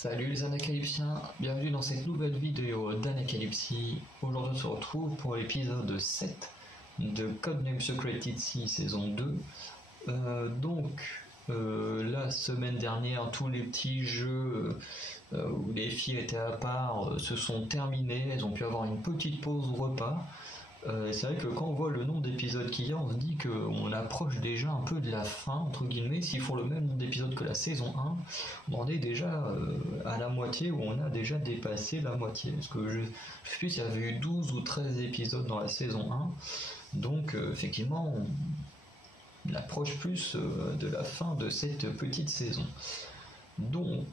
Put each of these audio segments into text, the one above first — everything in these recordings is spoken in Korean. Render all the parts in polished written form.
Salut les Anacalypsiens, bienvenue dans cette nouvelle vidéo d'Anacalypsie. Aujourd'hui on se retrouve pour l'épisode 7 de Codename Secreted Sea saison 2. La semaine dernière, tous les petits jeux où les filles étaient à part se sont terminés, elles ont pu avoir une petite pause repas. C'est vrai que quand on voit le nombre d'épisodes qu'il y a, on se dit qu'on approche déjà un peu de la fin, entre guillemets. S'ils font le même nombre d'épisodes que la saison 1, on est déjà à la moitié, ou on a déjà dépassé la moitié. Parce que je sais plus s'il y avait eu 12 ou 13 épisodes dans la saison 1. Donc effectivement, on approche plus de la fin de cette petite saison. Donc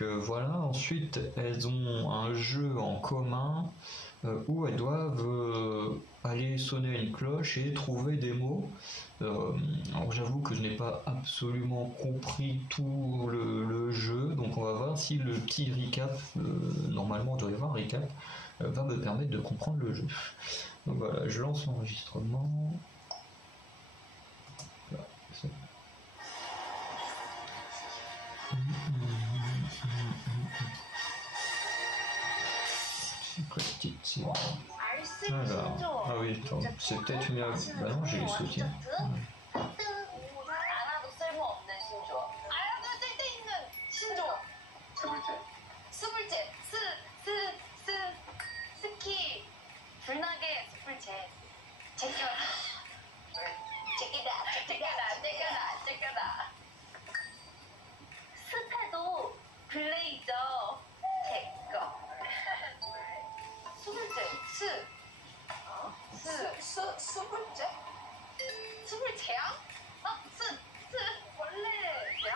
voilà, ensuite elles ont un jeu en commun où elles doivent aller sonner une cloche et trouver des mots. Alors j'avoue que je n'ai pas absolument compris tout le jeu, donc on va voir si le petit recap, normalement on doit y avoir un recap, va me permettre de comprendre le jeu. Donc voilà, je lance l'enregistrement. Voilà, c'est... Alors, ah oui, attends, c'est peut-être une... Bah non, j'ai les soutiens. 스타도 블레이저 제거 수불제? 수불제야? 원래 제야?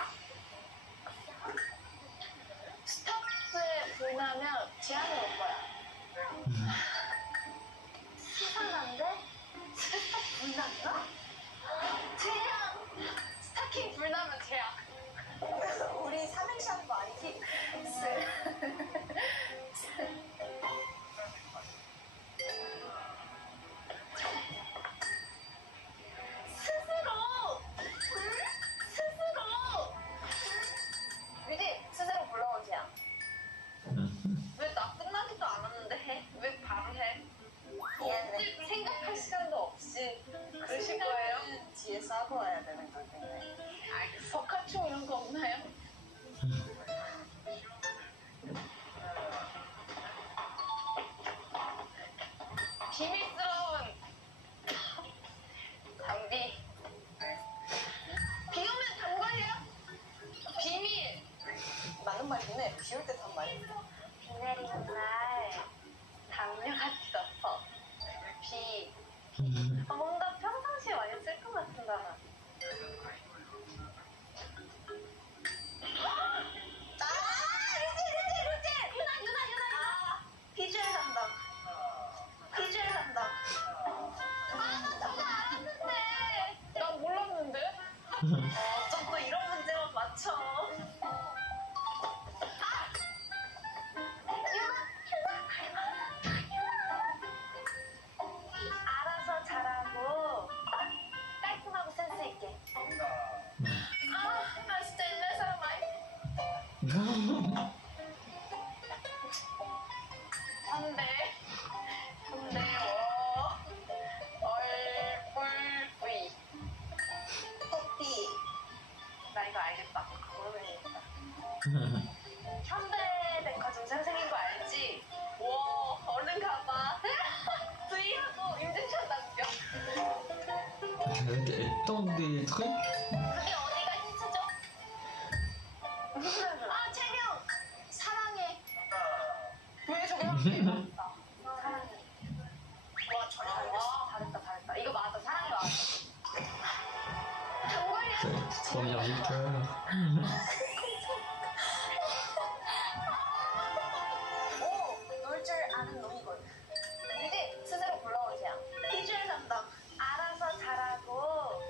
스타프에 불나면 제한이 올 거야. 수상한데? 스타프 불났나? 제한! 스타킹 불나면 제한. 우리 삼행시 하는 거 아니지? 스스로 불러온 제안. 왜 나 끝나지도 않았는데 해? 왜 바로 해? 미안해. 생각할 시간도 없이 그러실 거예요? 뒤에 싸고 와야 되는 건데. 버카총 이런 거 없나요? 비밀스러운 담비. 비 오면 단관이에요? 비밀. 맞는 말이긴 해. 비 올 때 단 말이야. 비 내리는 날 담요가 뜯어서 비. 뭔가 평상시에 많이 쓸 것 같은 단어. 유나. 비주얼 담당. 나 저거 알았는데. 난 몰랐는데. 좀 또 이런 문제만 맞춰. 알아서 잘하고 깔끔하고 센스 있게. 나 진짜 옛날 사람 아니? 얼굴 커피. 나 이거 알겠다. 모르겠다. 현대백화점 생생인 거 알지? 와, 얼른 가봐. V하고 인증샷 남겨. Tant des trucs. 그게 어디가 힌트죠? 아, 채경! 사랑해. 왜 저게 사랑해. 와, 잘했다. 이거 맞아. 사랑해 맞아. 정말이야. Première victoire. 오, 놀 줄 아는 놈이군. 이제 스스로 불러온 제안. 비주얼 담당. 알아서 잘하고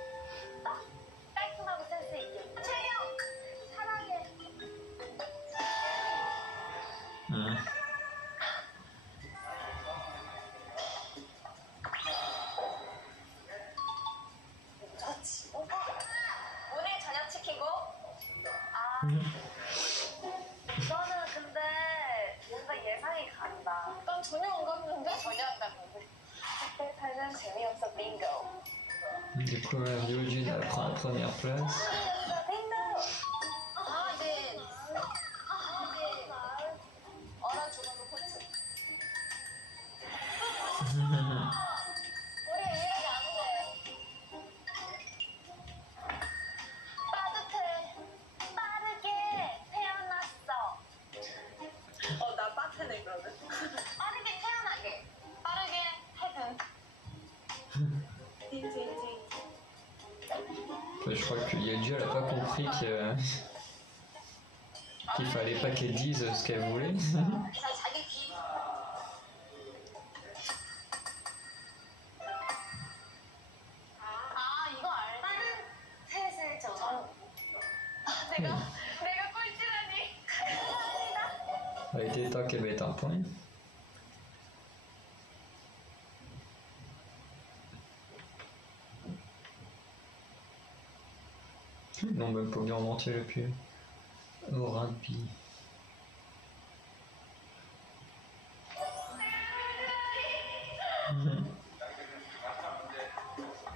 깔끔하고 센스 있게. 채영! 사랑해. 그렇지. 오늘 저녁 치킨고. 너는 재미없어 빙고. Découvrir Ryujin après la première place. 빙고. 아, 네. 아, 네. 얼어죽어도 코트. 우리 왜 이렇게 안 돼? 빠듯해. 빠르게 태어났어. 나 빠트네 그러면. 빠르게 태어나게. 빠르게 퇴근. Ouais, je crois que Yeji elle a pas compris qu'il fallait pas qu'elle dise ce qu'elle voulait. 자, 자기 귀. 이거 알지? 셋을 정한. 내가 꼴찌라니. 감사합니다. Elle était temps qu'elle mette un point. Non, même pas bien en entier le pied. Au rugby.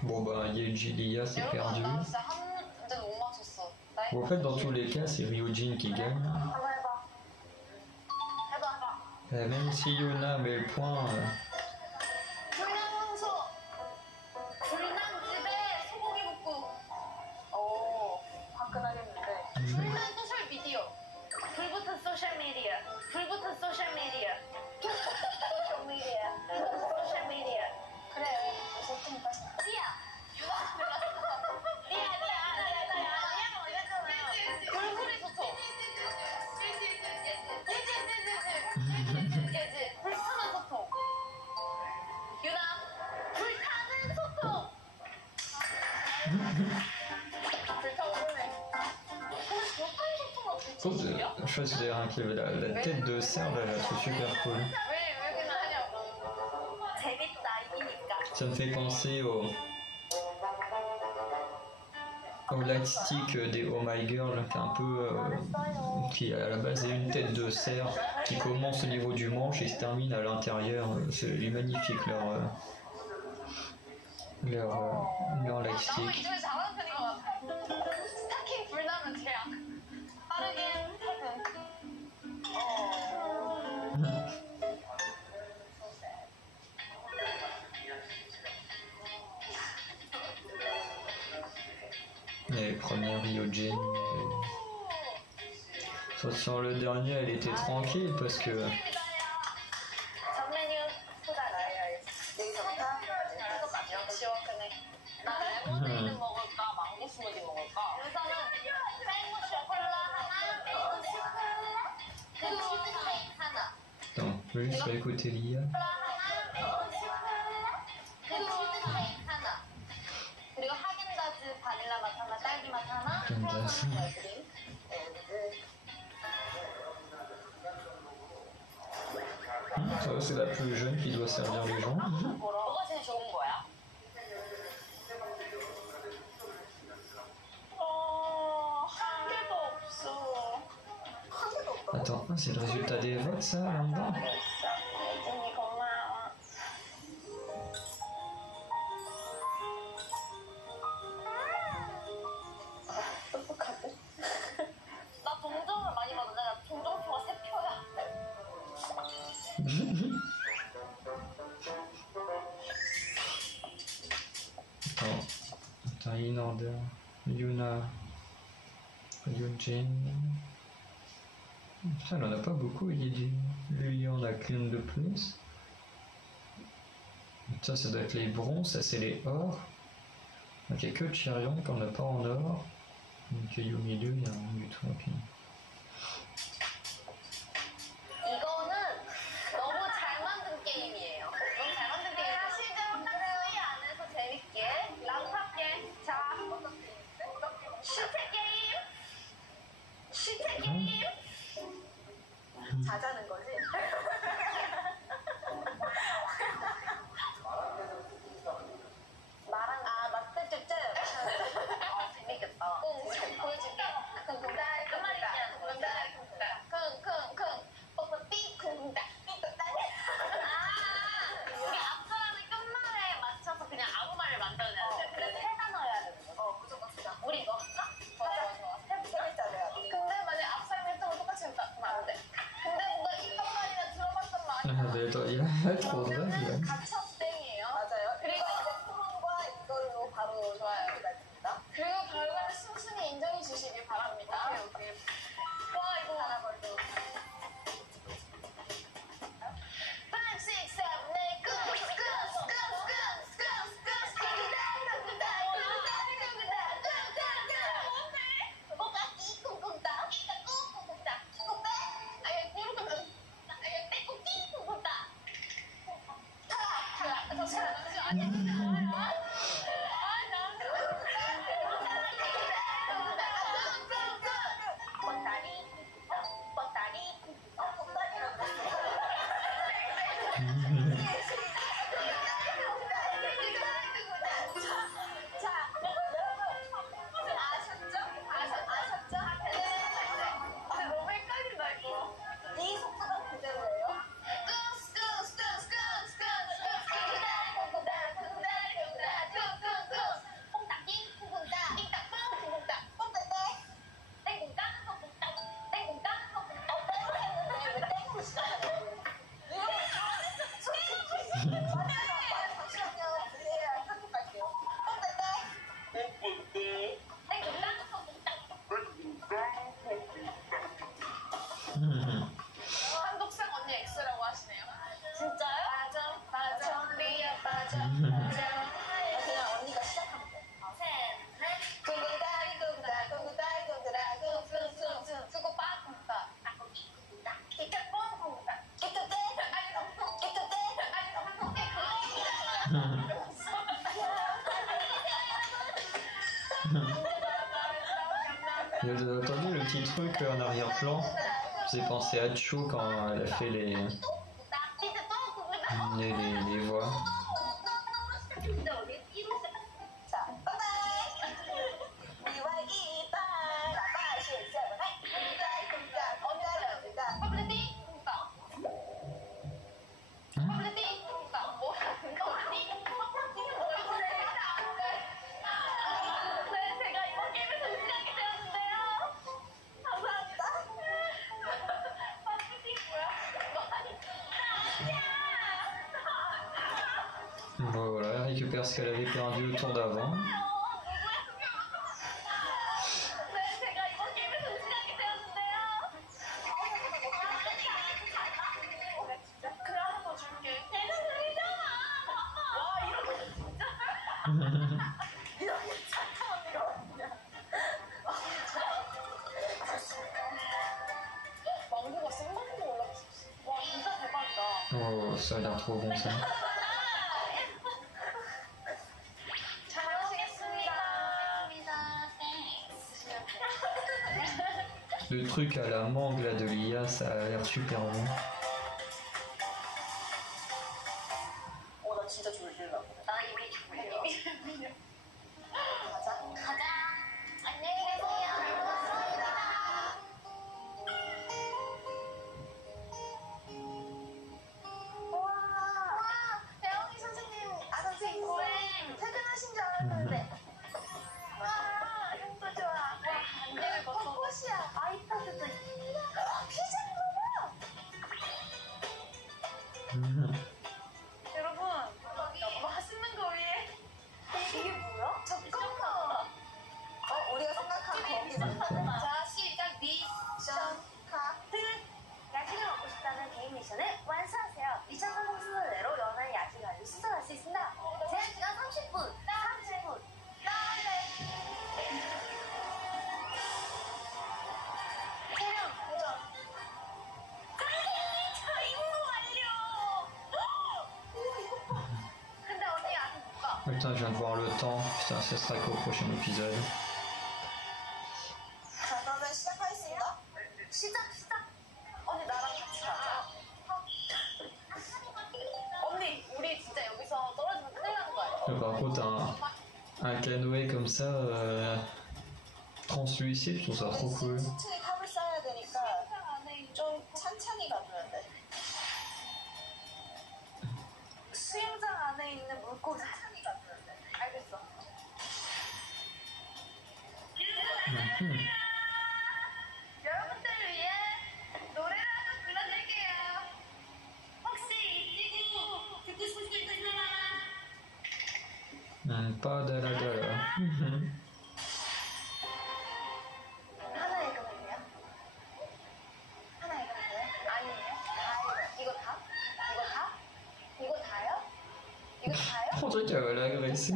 Bon bah Yeji Lia c'est perdu. 나 진짜 한 문제 못 맞췄어. Bon, en fait dans tous les cas c'est Ryujin qui gagne. 한번 해봐. 해봐. Même si Yuna met le point, 불난 황소. 불난 집에 소고기 볶음. 오, 화끈하겠는데. 불난 소셜 미디어. 불붙은 소셜 미디어. 불붙은 소셜 미디어. 소셜 미디어. 소셜 미디어. 그래, 무섭으니까. 띠야. 띠야. 불구리 소통. 불타는 소통. 유나, 불타는 소통. 불타오르네. 근데 불타는 소통 어떻게 지냐? je faisais un qui avait la tête de cerf, elle, je la trouve super cool. 왜 그냥 하냐고. 재밌다, 이기니까. Ça me fait penser au lightstick des Oh My Girl, qui est un peu, qui à la base est une tête de cerf, qui commence au niveau du manche et se termine à l'intérieur. C'est magnifique leur lightstick. 나무 이쪽에 잘하는 편인 것 같아. 스타킹 불나면 제약. 빠르게 퇴근. Les premières Ryujin. Sur le dernier, elle était tranquille parce que 전 메뉴 후다라. 여기서부터 이거까지. 역시 워크네. 나는 레몬네이드 먹을까, 망고 스무디 먹을까? 우선은 맹고 쇼콜라 하나, 맹고 쇼콜라, 그리고 치즈케이크 하나. attends, je vais juste écouter Lia. 하나, 맹고 쇼콜라, 그리고 치즈케이크 하나. 그리고 하겐다즈 바닐라 맛 하나, 딸기 맛 하나, 하겐다즈. 크림. Ça, c'est la plus jeune qui doit servir les gens. 뭐가 제일 좋은 거야? 한 개도 없어. 한 개도 없다고? Attends, c'est le résultat des votes ça là-bas? 예진이 고마워. 똑똑하지? 나 동정을 많이 받았는데 나 동정표가 3표야. Attends, in order. Yuna, Ryujin. Elle en a pas beaucoup, Yeji. Lui, il en a qu'une de plus. Ça doit être les bronzes, ça c'est les or. Donc il n'y a que Chirion qu'on n'a pas en or. Donc au milieu, il n'y a rien du tout. Ok. 이거는 너무 잘 만든 게임이에요. 너무 잘 만든 게임이에요. 시즌 딱 수위 안에서 재밌게 랑파게. 자, 슈체 게임. 슈체 게임. 자자는 거지? 나랑 맞대ጭጭ. 재밌겠다. 보여줄게. 끝말잇기 하는 거. 킁킁킁. 오빠 삐쿵쿵다. 삐쿵따. 우리 앞사람이 끝말에 맞춰서 네, 또 이거 trop vrai. 그러면은 가첩땡이에요. 맞아요. 그리고 이제 토론과 이걸로 바로 좋아요. 기다립니다. 그리고 결과를 순순히 인정해 주시길 바랍니다. 오케이. 와 이거 하나 걸도. 5, 6, 7, 8, 9, 한독상 언니 X라고 하시네요. 진짜요? 맞아. 리아 맞아. 그냥 언니가 시작하면 돼. 셋, 넷. 둥둥다리 둥다 둥둥다리 둥두라 둥둥둥둥 쓰고 빠 둥다 닭고기 둥다 끼까뽕 둥다 끼까대 끼까대 Vous avez entendu le petit truc en arrière-plan? J'ai pensé à Cho quand elle a fait les voix. 자, 우리와 이빨 나가 실세븐 제가 이번 게임에서 우승하게 되었는데요. 감사합니다. Bon, voilà, elle récupère ce qu'elle avait perdu au tour d'avant. 제가 이번 게임에서 우승하게 되었는데요. 그래 하나 더 줄게. 내가 들리잖아. 와 이렇게 진짜. 이렇게 착한 언니가 어딨냐. 망고가 생망고 올라갔어. 와 진짜 대박이다. Oh, ça a l'air trop bon ça. 잘 마시겠습니다. Le truc à la mangue là de l'IA, ça a l'air super bon. 나 진짜 졸리려고. 나 이미 졸려. 가자. 안녕히 계세요. 잘 먹었습니다. 와, 배영희 선생님, 선생님 퇴근하신 줄 알았는데. 와, 형도 좋아. 와, 안녕을 벗어. 벚꽃이야. 아이패드도 있어. 피자를 먹어. 여러분, 맛있는 거 위에. 이게 뭐야? 잠깐만. 우리가 생각한 거기서. 자, 시작. 미션 카드. 야식을 먹고 싶다면 개인 미션을 완수하세요. 미션 성공 순서대로 연한 야식 알을 수선할 수 있습니다. 제한 시간 30분. 30분. 촬영 도전. 저 임무 완료. 우와 이거 봐. 근데 언니 아직 못 가. Putain, je viens de voir le temps. Putain, ce sera qu'au prochain épisode. 자 그러면 시작하겠습니다. 시작. 언니 나랑 같이 가자. 언니 우리 진짜 여기서 떨어지면 큰일 나는 거 알죠? Mais par contre, un canoë comme ça, translucide, je trouve ça trop cool. 층에 탑을 쌓아야 되니까 좀 찬찬히 가줘야 돼. 수영장 안에 있는 물고기 찬찬히 가줘야 돼. 알겠어. 여러분들을 위해 노래를 한번 불러드릴게요. 혹시 빠다라다라. 하나의 금액이야? 하나의 금액? 아니에요? 다예요. 이거 다? 이거 다? 이거 다요? 이거 다요? Không tôi trở lại cái gì.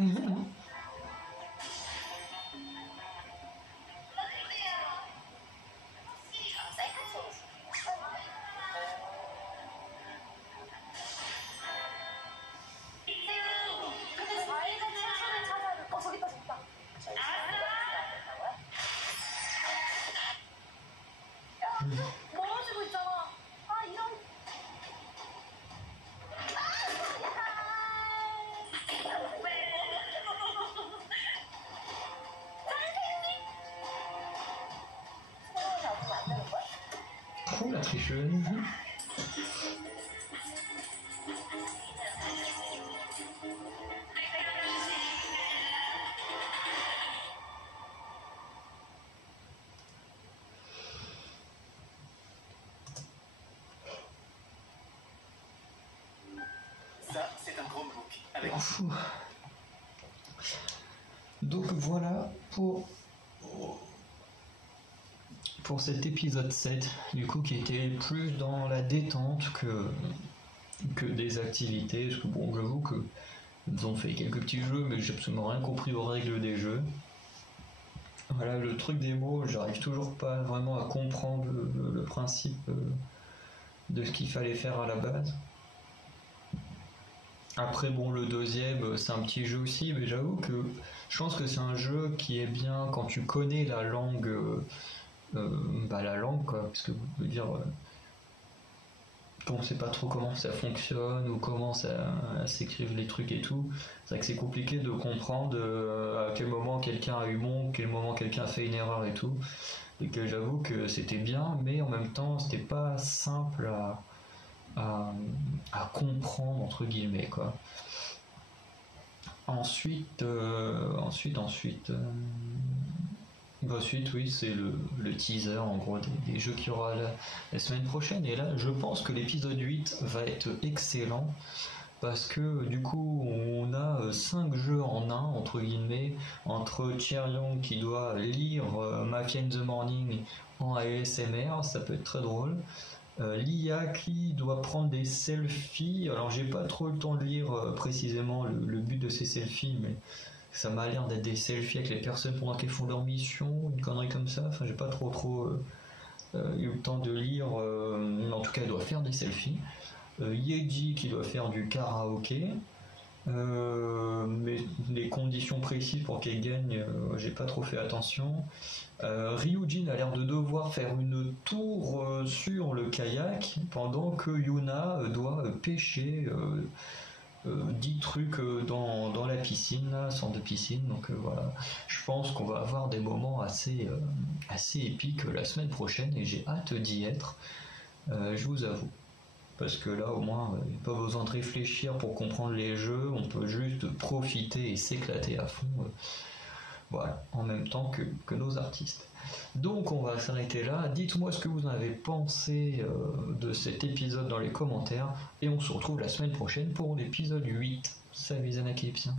근데 4일간 최선을 찾아야 저기 있다 저기 있다. 야, 멀어지고 있잖아. 아 이런. 손을 잡으면 안 되는 거야? Oh la tricheuse. Ça, c'est un Chromebook avec Fou. Donc voilà pour cet épisode 7, du coup qui était plus dans la détente que des activités, parce que bon, j'avoue que ils ont fait quelques petits jeux, mais j'ai absolument rien compris aux règles des jeux. Voilà, le truc des mots, j'arrive toujours pas vraiment à comprendre le principe de ce qu'il fallait faire à la base. Après bon, le deuxième c'est un petit jeu aussi, mais j'avoue que je pense que c'est un jeu qui est bien quand tu connais la langue, la langue quoi, parce que je veux dire, quand on sait pas trop comment ça fonctionne ou comment ça s'écrivent les trucs et tout, c'est vrai que c'est compliqué de comprendre à quel moment quelqu'un a eu mon, quel moment quelqu'un a fait une erreur et tout, et que j'avoue que c'était bien, mais en même temps c'était pas simple à comprendre entre guillemets quoi. Ensuite, oui, c'est le teaser en gros des jeux qu'il y aura la semaine prochaine. Et là, je pense que l'épisode 8 va être excellent parce que du coup, on a 5 jeux en un, entre guillemets, entre Cheryong qui doit lire Mafia in the Morning en ASMR, ça peut être très drôle. Lia qui doit prendre des selfies. Alors j'ai pas trop le temps de lire précisément le but de ces selfies, mais ça m'a l'air d'être des selfies avec les personnes pendant qu'elles font leur mission, une connerie comme ça. Enfin j'ai pas trop eu le temps de lire. En tout cas elle doit faire des selfies. Yeji qui doit faire du karaoké. Mais les conditions précises pour qu'elle gagne, j'ai pas trop fait attention. Ryujin a l'air de devoir faire une tour sur le kayak pendant que Yuna doit pêcher 10 trucs dans la piscine, là, centre de piscine. Donc voilà, je pense qu'on va avoir des moments assez épiques la semaine prochaine et j'ai hâte d'y être, je vous avoue. Parce que là, au moins, il n'y a pas besoin de réfléchir pour comprendre les jeux, on peut juste profiter et s'éclater à fond, voilà, en même temps que nos artistes. Donc, on va s'arrêter là. Dites-moi ce que vous en avez pensé de cet épisode dans les commentaires, et on se retrouve la semaine prochaine pour l'épisode 8. Salut les Anacalypsiens.